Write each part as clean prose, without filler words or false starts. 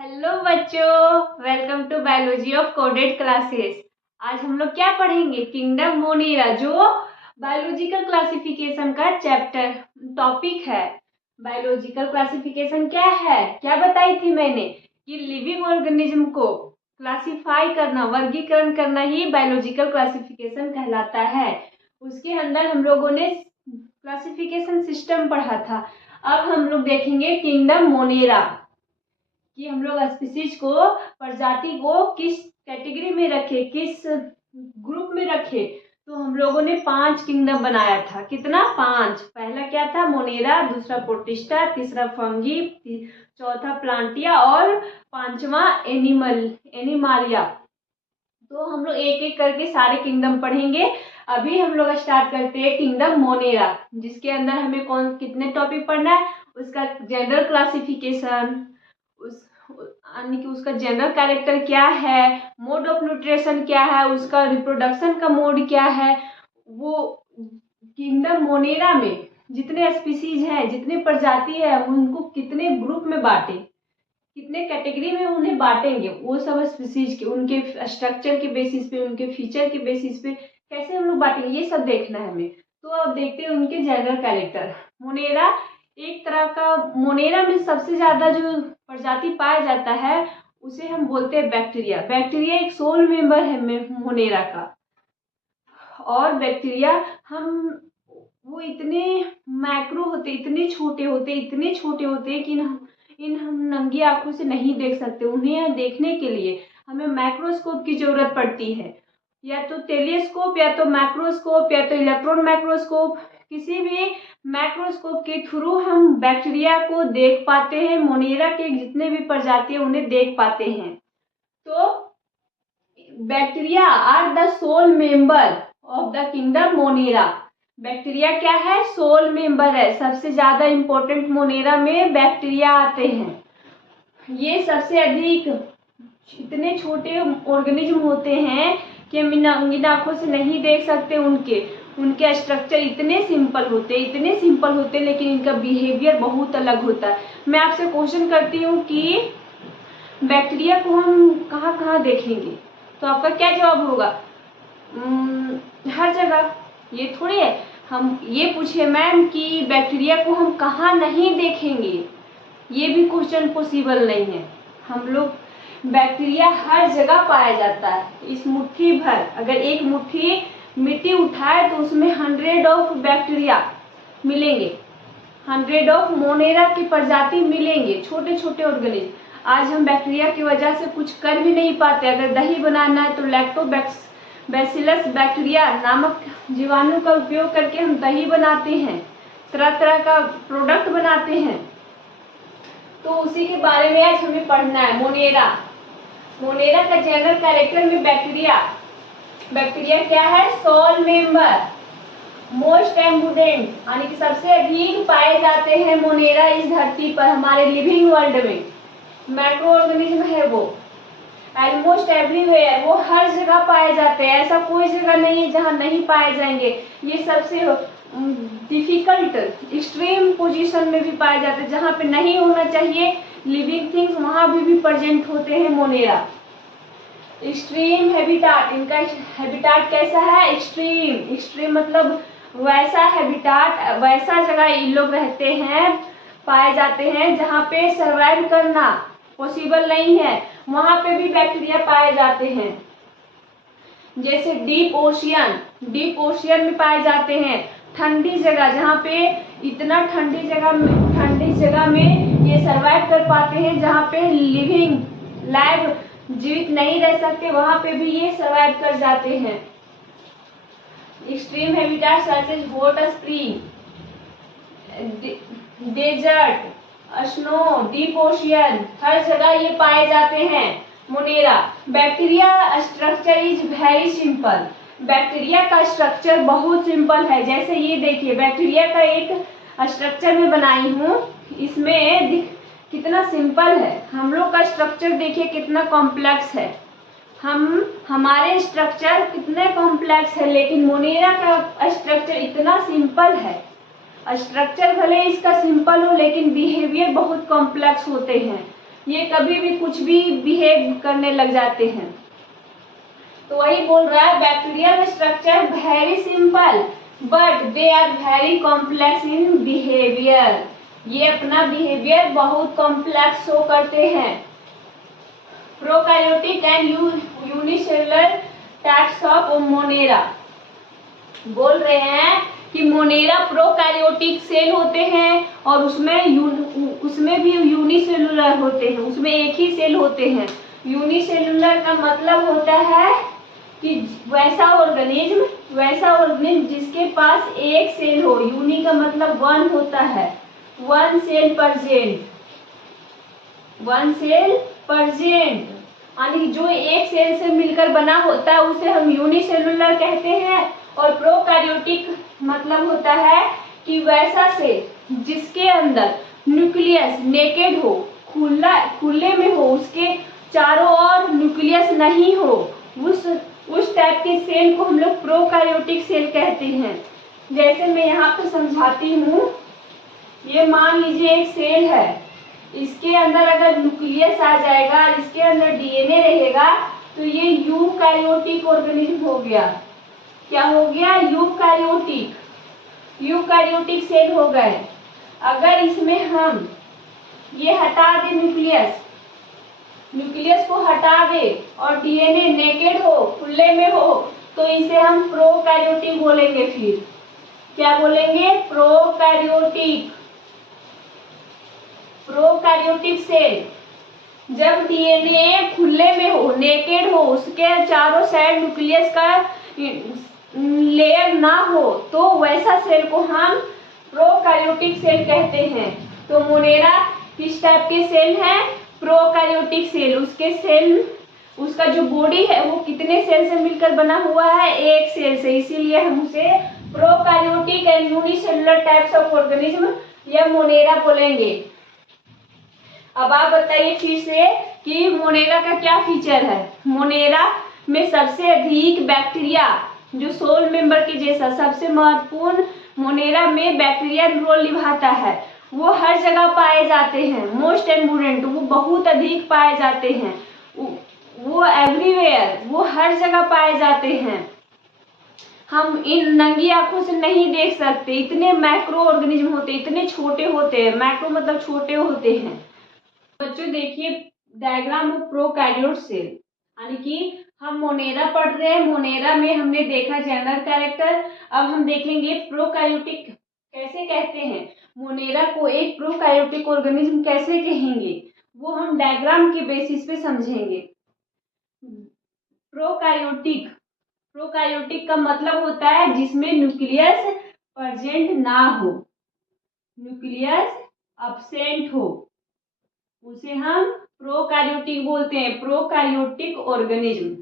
Hello बच्चों, welcome to biology of coded classes. आज हम लोग क्या पढ़ेंगे? किंगडम मोनेरा, जो बायोलॉजिकल क्लासिफिकेशन का चैप्टर टॉपिक है। बायोलॉजिकल क्लासिफिकेशन क्या है? क्या बताई थी मैंने कि लिविंग ऑर्गेनिज्म को क्लासिफाई करना, वर्गीकरण करना ही बायोलॉजिकल क्लासिफिकेशन कहलाता है। उसके अंदर हम लोगों ने क्लासिफिकेशन सिस्टम पढ़ा था। अब हम लोग देखेंगे किंगडम मोनेरा कि हम लोग स्पीसीज को, प्रजाति को किस कैटेगरी में रखे, किस ग्रुप में रखे। तो हम लोगों ने 5 किंगडम बनाया था। कितना? 5। पहला क्या था? मोनेरा, दूसरा प्रोटिस्टा, तीसरा फंगी, चौथा प्लांटिया और 5वां एनिमालिया। तो हम लोग एक एक करके सारे किंगडम पढ़ेंगे। अभी हम लोग स्टार्ट करते हैं किंगडम मोनेरा, जिसके अंदर हमें कितने टॉपिक पढ़ना है? उसका जनरल क्लासिफिकेशन, उस यानी कि उसका जनरल कैरेक्टर क्या है, मोड ऑफ न्यूट्रिशन क्या है, उसका रिप्रोडक्शन का मोड क्या है, वो किंगडम मोनेरा में जितने स्पीसीज हैं, जितने प्रजाति है, उनको कितने ग्रुप में बांटे, कितने कैटेगरी में उन्हें बांटेंगे, वो सब स्पीसीज के उनके स्ट्रक्चर के बेसिस पे, उनके फीचर के बेसिस पे कैसे हम लोग बांटेंगे, ये सब देखना है हमें। तो अब देखते हैं उनके जनरल कैरेक्टर। मोनेरा एक तरह का, मोनेरा में सबसे ज्यादा जो प्रजाति पाया जाता है उसे हम बोलते हैं बैक्टीरिया। बैक्टीरिया एक सोल मेंबर है मोनेरा का। और बैक्टीरिया वो इतने मैक्रो होते, इतने छोटे होते, इतने छोटे होते कि हम नंगी आंखों से नहीं देख सकते। उन्हें देखने के लिए हमें माइक्रोस्कोप की जरूरत पड़ती है, या तो टेलीस्कोप, या तो माइक्रोस्कोप, या तो इलेक्ट्रॉन माइक्रोस्कोप। किसी भी माइक्रोस्कोप के थ्रू हम बैक्टीरिया को देख पाते हैं। मोनेरा के जितने भी प्रजाति है उन्हें देख पाते हैं। तो bacteria are the sole member of the kingdom Monera. Bacteria क्या है? सोल मेंबर है। सबसे ज्यादा इंपॉर्टेंट मोनेरा में बैक्टीरिया आते हैं। ये सबसे अधिक इतने छोटे ऑर्गेनिज्म होते हैं कि हम इन आंखों से नहीं देख सकते। उनके स्ट्रक्चर इतने सिंपल होते, लेकिन इनका बिहेवियर बहुत अलग होता है। मैं आपसे क्वेश्चन करती हूँ कि बैक्टीरिया को हम कहाँ कहाँ देखेंगे, तो आपका क्या जवाब होगा? हर जगह। ये थोड़ी है हम ये पूछे मैम कि बैक्टीरिया को हम कहाँ नहीं देखेंगे, ये भी क्वेश्चन पॉसिबल नहीं है। हम लोग बैक्टीरिया हर जगह पाया जाता है। इस मुट्ठी भर, अगर एक मुट्ठी मिट्टी उठाए तो उसमें 100 ऑफ बैक्टीरिया मिलेंगे, 100 ऑफ मोनेरा की प्रजाति मिलेंगे, छोटे छोटे ऑर्गेनिज्म। आज हम बैक्टीरिया की वजह से कुछ कर भी नहीं पाते। अगर दही बनाना है तो लैक्टोबैसिलस बैक्टीरिया नामक जीवाणु का उपयोग करके हम दही बनाते हैं, तरह तरह का प्रोडक्ट बनाते हैं। तो उसी के बारे में आज हमें पढ़ना है। मोनेरा का जनरल कैरेक्टर में बैक्टीरिया क्या है? सोल मेंबर, मोस्ट एम्बुडेंट, यानी कि सबसे अधिक पाए जाते हैं मोनेरा इस धरती पर, हमारे लिविंग वर्ल्ड में। माइक्रो ऑर्गेनिज्म है वो, ऑलमोस्ट एवरीवेयर, वो हर जगह पाए जाते हैं। ऐसा कोई जगह नहीं है जहाँ नहीं पाए जाएंगे। ये सबसे डिफिकल्ट एक्सट्रीम पोजीशन में भी पाए जाते हैं, जहाँ पे नहीं होना चाहिए लिविंग थिंग्स, वहां भी प्रेजेंट होते हैं मोनेरा। एक्सट्रीम हैबिटाट, इनका हैबिटाट कैसा है? एक्सट्रीम मतलब वैसा हैबिटाट, वैसा जगह इन लोग रहते हैं, पाए जाते हैं जहाँ पे सर्वाइव करना पॉसिबल नहीं है, वहां पे भी बैक्टीरिया पाए जाते हैं। जैसे डीप ओशियन में पाए जाते हैं। ठंडी जगह, जहाँ पे इतना ठंडी जगह में ये सर्वाइव कर पाते हैं, जहाँ पे लिविंग लाइव जीवित नहीं रह सकते, वहां पे भी ये सर्वाइव कर जाते हैं। Extreme habitat such as hot spring, desert, snow, deep ocean, हर जगह ये पाए जाते हैं Monera. Bacteria structure is very simple. Bacteria का स्ट्रक्चर बहुत सिंपल है। जैसे ये देखिए, बैक्टीरिया का एक स्ट्रक्चर में बनाई हूँ, इसमें कितना सिंपल है। हम लोग का स्ट्रक्चर देखिए कितना कॉम्प्लेक्स है। हमारे स्ट्रक्चर कितने कॉम्प्लेक्स है, लेकिन मोनेरा का स्ट्रक्चर इतना सिंपल है। स्ट्रक्चर भले इसका सिंपल हो, लेकिन बिहेवियर बहुत कॉम्प्लेक्स होते हैं। ये कभी भी कुछ भी बिहेव करने लग जाते हैं। तो वही बोल रहा है, bacterial structure very simple but they are very complex in behaviour. ये अपना बिहेवियर बहुत कॉम्प्लेक्स शो करते हैं। Prokaryotic and unicellular types of Monera. बोल रहे हैं कि मोनेरा प्रोकैरियोटिक सेल होते हैं और उसमें भी यूनिसेलुलर होते हैं, उसमें एक ही सेल होते हैं। यूनिसेलुलर का मतलब होता है कि वैसा ऑर्गेनिज्म जिसके पास एक सेल हो। यूनि का मतलब वन होता है, वन सेल परजेंट, यानी जो एक सेल से मिलकर बना होता है उसे हम यूनिसेलुलर कहते हैं। और प्रोकैरियोटिक मतलब होता है कि वैसा सेल जिसके अंदर न्यूक्लियस नेकेड हो, खुले में हो, उसके चारों ओर न्यूक्लियस नहीं हो, उस टाइप के सेल को हम लोग प्रोकैरियोटिक सेल कहते हैं। जैसे मैं यहाँ पे समझाती हूँ, ये मान लीजिए एक सेल है, इसके अंदर अगर न्यूक्लियस आ जाएगा, इसके अंदर डीएनए रहेगा, तो ये यूकैरियोटिक ऑर्गेनिज्म हो गया। क्या हो गया? यूकैरियोटिक सेल हो गए। अगर इसमें हम ये हटा दें, न्यूक्लियस को हटा दे और डीएनए नेकेड हो, खुले में हो, तो इसे हम प्रोकैरियोटिक बोलेंगे। फिर क्या बोलेंगे? Prokaryotic cell. जब डीएनए खुले में हो, नेकेड हो, उसके चारों साइड न्यूक्लियस का लेयर ना हो, तो वैसा सेल को हम प्रोकैरियोटिक सेल कहते हैं। तो मोनेरा किस टाइप के सेल हैं? Prokaryotic cell. उसका जो बॉडी है वो कितने सेल से मिलकर बना हुआ है? एक सेल से, इसीलिए हम उसे prokaryotic and unicellular types of organism या मोनेरा बोलेंगे। अब आप बताइए फिर से कि मोनेरा का क्या फीचर है। मोनेरा में सबसे अधिक बैक्टीरिया, जो सोल मेंबर के जैसा सबसे महत्वपूर्ण मोनेरा में बैक्टीरिया रोल निभाता है। वो हर जगह पाए जाते हैं, मोस्ट एबंडेंट, वो बहुत अधिक पाए जाते हैं, वो एवरीवेयर, वो हर जगह पाए जाते हैं। हम इन नंगी आंखों से नहीं देख सकते, इतने मैक्रो ऑर्गेनिज्म होते, इतने छोटे होते हैं। मैक्रो मतलब छोटे होते हैं। बच्चों देखिए डायग्राम ऑफ प्रोकैरियोट सेल, यानी कि हम मोनेरा पढ़ रहे हैं। मोनेरा में हमने देखा जनरल कैरेक्टर। अब हम देखेंगे प्रोकैरियोटिक कैसे कहते हैं, मोनेरा को एक प्रोकैरियोटिक ऑर्गेनिज्म कैसे कहेंगे, वो हम डायग्राम के बेसिस पे समझेंगे। प्रोकैरियोटिक का मतलब होता है जिसमें न्यूक्लियस प्रेजेंट ना हो, न्यूक्लियस अब्सेंट हो, उसे हम प्रोकैरियोटिक बोलते हैं, प्रोकैरियोटिक ऑर्गेनिज्म।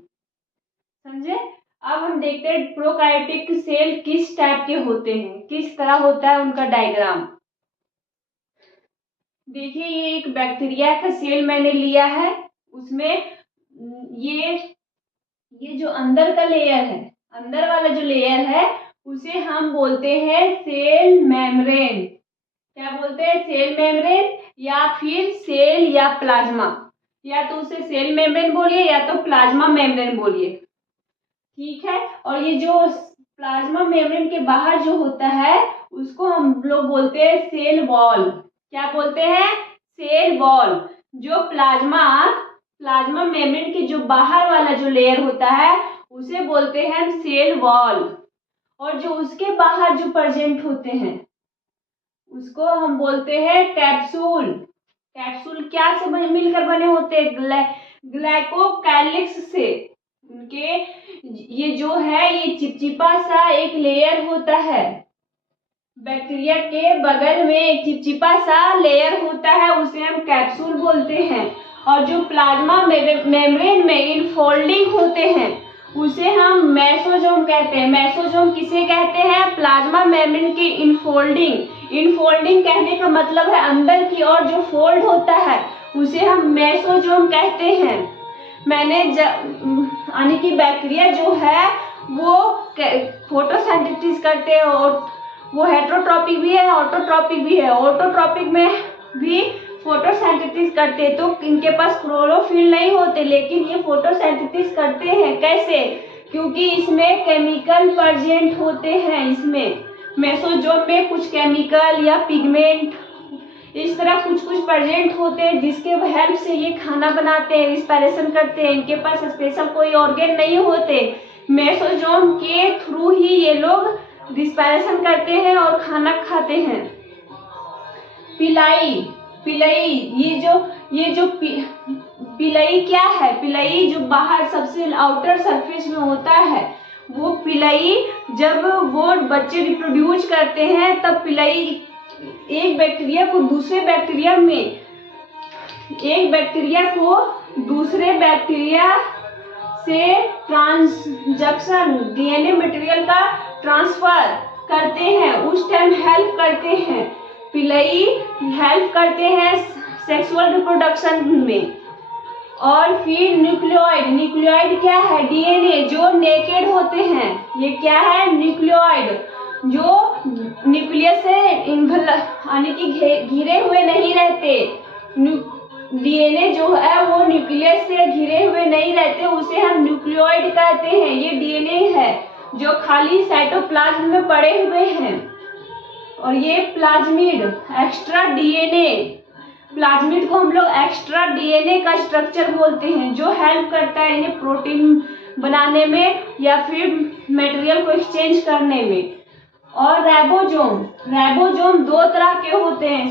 समझे? अब हम देखते हैं प्रोकैरियोटिक सेल किस टाइप के होते हैं, किस तरह होता है उनका डायग्राम। देखिए ये एक बैक्टीरिया का सेल मैंने लिया है, उसमें ये जो अंदर का लेयर है, अंदर वाला जो लेयर है, उसे हम बोलते हैं सेल मेम्ब्रेन। क्या बोलते हैं? सेल मेम्ब्रेन या फिर सेल या प्लाज्मा, या तो उसे सेल मेम्ब्रेन बोलिए या तो प्लाज्मा मेम्ब्रेन बोलिए। ठीक है। और ये जो प्लाज्मा मेम्ब्रेन के बाहर जो होता है उसको हम लोग बोलते हैं सेल वॉल। क्या बोलते हैं? Cell wall. जो प्लाज्मा मेम्ब्रेन के जो बाहर वाला जो लेयर होता है उसे बोलते हैं सेल वॉल। और जो उसके बाहर जो प्रेजेंट होते हैं उसको हम बोलते हैं कैप्सूल। कैप्सूल क्या से मिलकर बने होते हैं? ग्लाइकोकैलिक्स से। उनके ये जो है ये चिपचिपा सा एक लेयर होता है, बैक्टीरिया के बगल में एक चिपचिपा सा लेयर होता है, उसे हम कैप्सूल बोलते हैं। और जो प्लाज्मा मेम्ब्रेन में इनफोल्डिंग होते हैं उसे हम मेसोजोम कहते हैं। मेसोजोम किसे कहते हैं? प्लाज्मा मेम्ब्रेन की इनफोल्डिंग कहने का मतलब है अंदर की ओर जो फोल्ड होता है उसे हम मेसोजोम कहते हैं। मैंने यानी कि बैक्टीरिया जो है वो फोटोसिंथेसिस करते हैं और वो हेटेरोट्रॉपिक भी है, ऑटोट्रॉपिक भी है। ऑटोट्रॉपिक में भी फोटोसिंथेसिस करते तो इनके पास क्लोरोफिल नहीं होते, लेकिन ये फोटोसिंथेसिस करते हैं। कैसे? क्योंकि इसमें केमिकल प्रेजेंट होते हैं। इसमें मेसोजोम में कुछ केमिकल या पिगमेंट इस तरह कुछ कुछ प्रेजेंट होते हैं, जिसके हेल्प से ये खाना बनाते हैं, रिस्पिरेशन करते हैं। इनके पास स्पेशल कोई ऑर्गन नहीं होते। मेसोजोम के थ्रू ही ये लोग रिस्पिरेशन करते हैं और खाना खाते हैं। पिलाई ये जो पिलाई क्या है? पिलाई जो बाहर सबसे आउटर सरफेस में होता है, वो पिलाई जब वो बच्चे रिप्रोड्यूस करते हैं तब पिलाई एक बैक्टीरिया को दूसरे बैक्टीरिया से ट्रांसजक्शन डीएनए मटेरियल का ट्रांसफर करते हैं, उस टाइम हेल्प करते हैं। पिलाई हेल्प करते हैं सेक्सुअल रिप्रोडक्शन में। और फिर न्यूक्लियोइड क्या है? डीएनए जो नेकेड होते हैं। ये क्या है? न्यूक्लियोइड जो न्यूक्लियस से यानी कि घिरे हुए नहीं रहते। डीएनए जो है वो न्यूक्लियस से घिरे हुए नहीं रहते, उसे हम न्यूक्लियोइड कहते हैं। ये डीएनए है जो खाली साइटोप्लाज्म में पड़े हुए हैं। और ये प्लाज्मिड एक्स्ट्रा डीएनए, प्लाज्मिड को हम लोग एक्स्ट्रा डीएनए का स्ट्रक्चर बोलते हैं, जो हेल्प करता है इन्हें प्रोटीन बनाने में या फिर मटेरियल को एक्सचेंज करने में। और राइबोसोम दो तरह के होते हैं,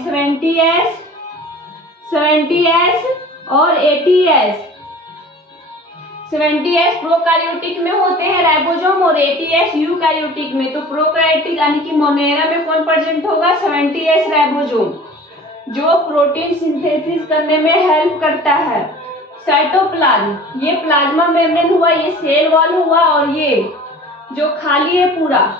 70S और 80S। 70S प्रोकैरियोटिक में होते हैं राइबोसोम और 80S यूकैरियोटिक में। तो प्रोकैरियोटिक यानी कि मोनेरा में कौन प्रेजेंट होगा? 70S राइबोसोम, जो प्रोटीन सिंथेसिस करने में हेल्प करता है। साइटोप्लाज्म, ये प्लाज्मा मेम्ब्रेन हुआ, ये सेल वॉल हुआ, और ये जो खाली है पूरा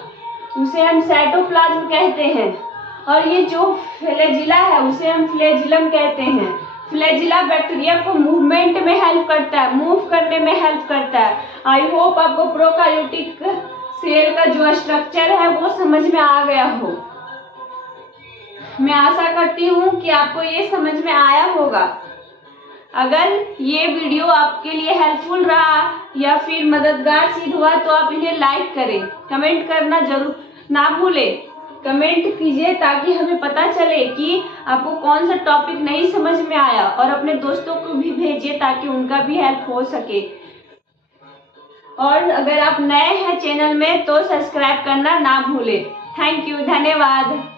उसे हम साइटोप्लाज्म कहते हैं। और ये जो फ्लैजिला है उसे हम फ्लैजिलम कहते हैं। फ्लैजिला बैक्टीरिया को मूवमेंट में हेल्प करता है, मूव करने में हेल्प करता है। आई होप आपको प्रोकैरियोटिक सेल का जो स्ट्रक्चर है वो समझ में आ गया हो। मैं आशा करती हूँ कि आपको ये समझ में आया होगा। अगर ये वीडियो आपके लिए हेल्पफुल रहा या फिर मददगार सिद्ध हुआ तो आप इन्हें लाइक करें, कमेंट करना जरूर ना भूलें। कमेंट कीजिए ताकि हमें पता चले कि आपको कौन सा टॉपिक नहीं समझ में आया, और अपने दोस्तों को भी भेजिए ताकि उनका भी हेल्प हो सके। और अगर आप नए हैं चैनल में तो सब्सक्राइब करना ना भूलें। थैंक यू, धन्यवाद।